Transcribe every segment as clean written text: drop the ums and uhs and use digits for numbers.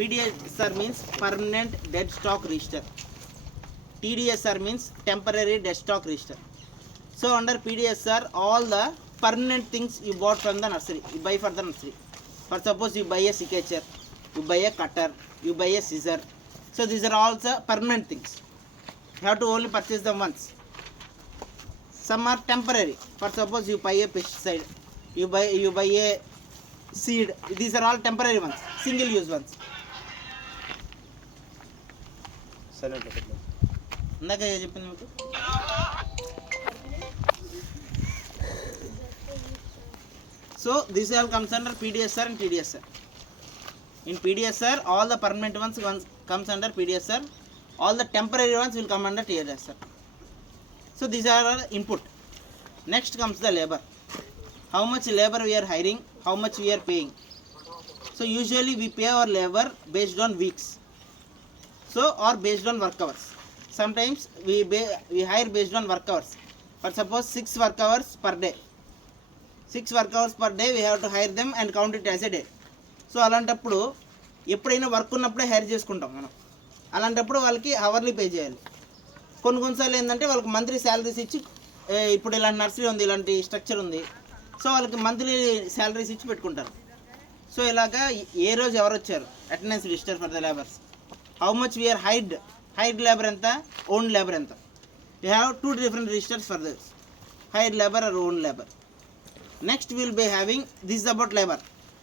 PDSR means permanent dead stock register. TDSR means temporary dead stock register. So under PDSR, all the permanent things you bought from the nursery, you buy for the nursery. For suppose you buy a cicature, you buy a cutter, you buy a scissor. So these are all the permanent things. You have to only purchase them once. Some are temporary. For suppose you buy a pesticide, you buy a seed. These are all temporary ones, single use ones. ఇందాక చెప్పింది మీకు. So this all comes under PDSR and TDSR. In PDSR, all the permanent ones comes under PDSR. All the temporary ones will come under TDSR. So these are our input. Next comes the labor. How much labor we are hiring, how much we are paying. So usually we pay our labor based on weeks. So or based on work hours. Sometimes we hire based on work hours. For suppose 6 work hours per day. 6 work hours per day we have to hire them and count it as a day. So అలాంటప్పుడు ఎప్పుడైనా వర్క్ ఉన్నప్పుడే హైర్ చేసుకుంటాం మనం. అలాంటప్పుడు వాళ్ళకి hourly pay చేయాలి. కొన్నిసార్లు ఏంటంటే వాళ్ళకి మంత్లీ శాలరీస్ ఇచ్చి, ఇప్పుడు ఇలాంటి నర్సరీ ఉంది, ఇలాంటి స్ట్రక్చర్ ఉంది, సో వాళ్ళకి మంత్లీ శాలరీస్ ఇచ్చి పెట్టుకుంటారు. సో ఇలాగా ఏ రోజు ఎవరు వచ్చారు, attendance register for the labours, how much we're hired labour ఎంత, ఓన్ లేబర్ ఎంత. You have 2 different registers for this, hired labor or own labor. Next we will be having, this is about labor.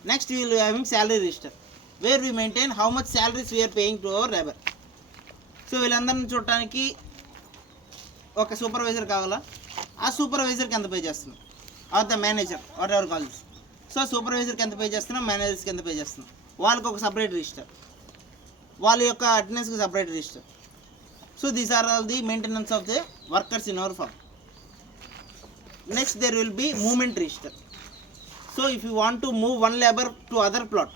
Next we will be having salary register, where we maintain how much salaries we are paying to our labor. So వీళ్ళందరిని చూడటానికి ఒక సూపర్వైజర్ కావాలా, ఆ సూపర్వైజర్కి ఎంత pay చేస్తున్నాం, or the manager whatever calls. So సూపర్వైజర్కి ఎంత పే చేస్తున్నాం, మేనేజర్స్కి ఎంత పే చేస్తున్నాం, వాళ్ళకి ఒక సపరేట్ రిజిస్టర్, వాళ్ళ యొక్క అటెండెన్స్కి separate register. So these are all the maintenance of the workers in our farm. Next there will be movement register. So if you want to move one labor to other plot,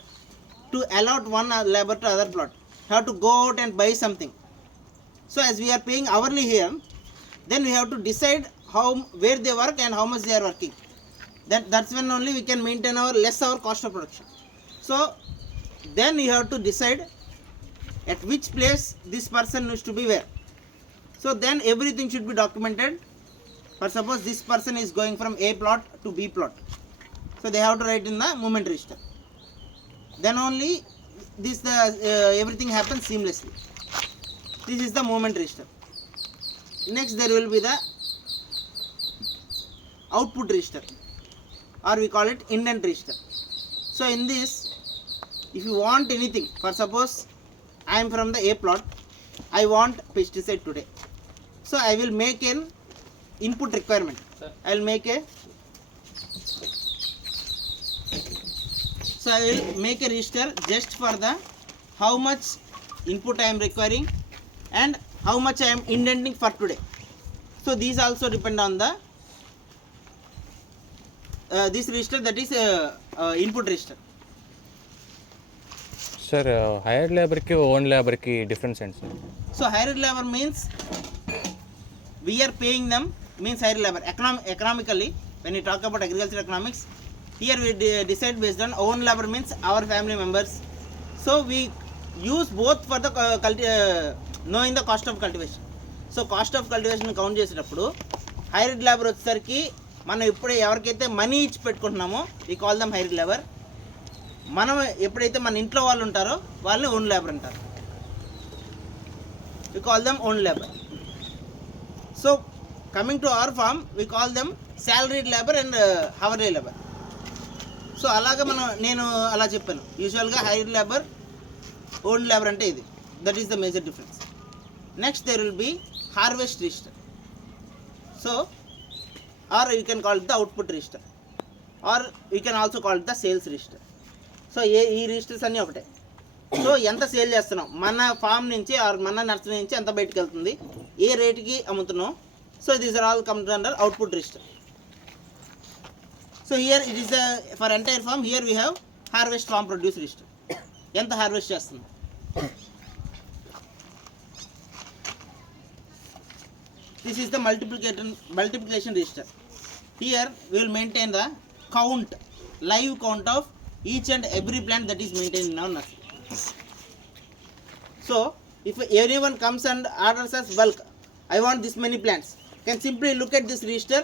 to allot one labor to other plot, you have to go out and buy something. So as we are paying hourly here, then we have to decide where they work and how much they are working. That's when only we can maintain our cost of production. So then you have to decide at which place this person needs to be where. So then everything should be documented. For suppose this person is going from A plot to B plot, so they have to write in the movement register. Then only everything happens seamlessly. This is the movement register. Next there will be the output register, or we call it indent register. So in this, if you want anything, for suppose I am from the A plot, I want pesticide today, so I will make an input requirement. I will make a register just for the how much input I am requiring and how much I am indenting for today. So these also depend on the this register, that is input register. Sir, hired labor ki own labor ki difference ఏంటి sir? So hired labor means we are paying them, means hired labor. Economically, when we talk about agricultural economics, here we decide based on own labor, means our family members. So we use both for the knowing the cost of cultivation. So cost of cultivation count చేసేటప్పుడు hired labour వచ్చేసరికి మనం ఎప్పుడు ఎవరికైతే మనీ ఇచ్చి పెట్టుకుంటున్నామో we call them hired labor. మనం ఎప్పుడైతే మన ఇంట్లో వాళ్ళు ఉంటారో వాళ్ళని ఓన్ లేబర్ అంటారు, we call them own labor. So coming to our farm, we call them salaried labor and hourly labor. So అలాగా నేను అలా చెప్పాను. యూజువల్గా హైర్డ్ లేబర్, ఓన్ లేబర్ అంటే ఇది, that is the major difference. Next there will be harvest register. So or you can call it the output register, or you can also call it the sales register. So ఈ registers అన్నీ ఒకటే. సో ఎంత సేల్ చేస్తున్నాం, మన ఫామ్ నుంచి ఆర్ మన నర్సరీ నుంచి ఎంత బయటకు వెళ్తుంది, ఏ రేటుకి అమ్ముతున్నాం. So these are all comes under output register. So here it is for entire farm, here we have harvest farm produce register, ఎంత హార్వెస్ట్ చేస్తుంది. This is the multiplication register. Here we will maintain the count, live count of each and every plant that is maintained in our nursery. So if anyone comes and orders us bulk, I want this many plants, can simply look at this register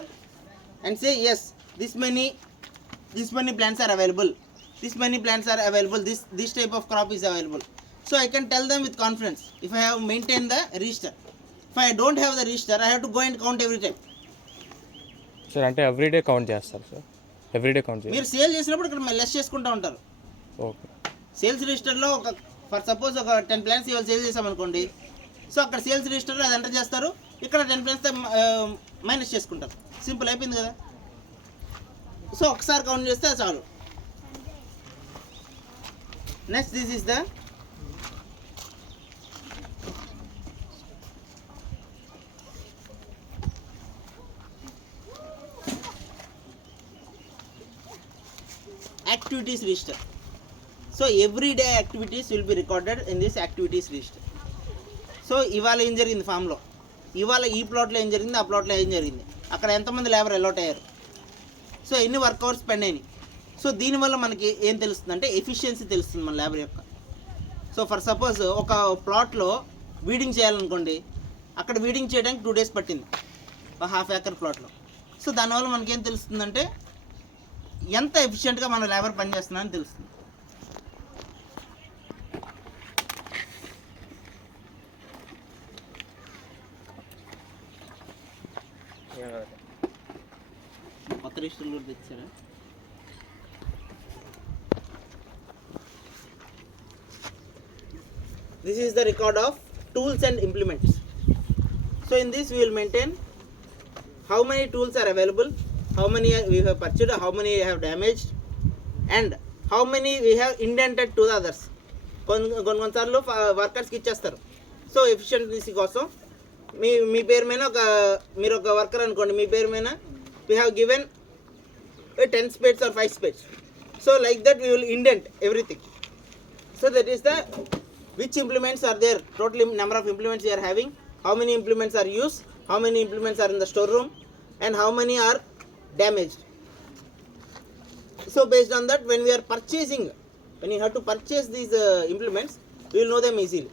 and say yes, this many plants are available, this many plants are available, this type of crop is available. So I can tell them with confidence if I have maintained the register. If I don't have the register, I have to go and count every time. Sir అంటే everyday count చేస్తారు sir, everyday count చేస్తారు. మీరు సేల్ చేసినప్పుడు ఇక్కడ లెస్ చేసుకుంటూ ఉంటారు. Okay. Sales రిజిస్టర్లో ఒక ఫర్ సపోజ్ ఒక 10 ప్లాన్స్ ఇవాళ సేల్ చేసామనుకోండి, సో అక్కడ సేల్స్ రిజిస్టర్లో అది ఎంటర్ చేస్తారు, ఇక్కడ 10 ప్లాన్స్ మైనస్ చేసుకుంటారు. సింపుల్ అయిపోయింది కదా. సో ఒకసారి కౌంట్ చేస్తే చాలు. Next this is the activities register. So everyday activities will be recorded in this activities register. So ఇవాళ ఏం జరిగింది ఫామ్లో, ఇవాళ ఈ ప్లాట్లో ఏం జరిగింది, ఆ ప్లాట్లో ఏం జరిగింది, అక్కడ ఎంతమంది లేబర్ అలాట్ అయ్యారు, సో ఎన్ని వర్క్ అవర్స్ స్పెండ్ అయినాయి. సో దీనివల్ల మనకి ఏం తెలుస్తుంది అంటే ఎఫిషియన్సీ తెలుస్తుంది మన లేబర్ యొక్క. సో ఫర్ సపోజ్ ఒక ప్లాట్లో వీడింగ్ చేయాలనుకోండి, అక్కడ వీడింగ్ చేయడానికి 2 days పట్టింది ఒక హాఫ్ ఏకర్ ప్లాట్లో. సో దానివల్ల మనకేం తెలుస్తుందంటే ఎంత ఎఫిషియెంట్గా మన లేబర్ పనిచేస్తున్నారని తెలుస్తుంది. కొత్త రిజిస్టర్లు కూడా తెచ్చారా? This is the record of tools and implements. So in this we will maintain how many tools are available, how many we have purchased, how many we have damaged, and how many we have indented to the others. కొన్నిసార్లు వర్కర్స్కి ఇచ్చేస్తారు. So efficiency కోసం మీ పేరు మీద మీరు ఒక వర్కర్ అనుకోండి, మీ పేరు మీద we have given 10 spades or 5 spades. So like that we will indent everything. So that is the which implements are there, total number of implements we are having, how many implements are used, how many implements are in the storeroom, and how many are damaged. So based on that, when we are purchasing, when you have to purchase these implements, we will know them easily.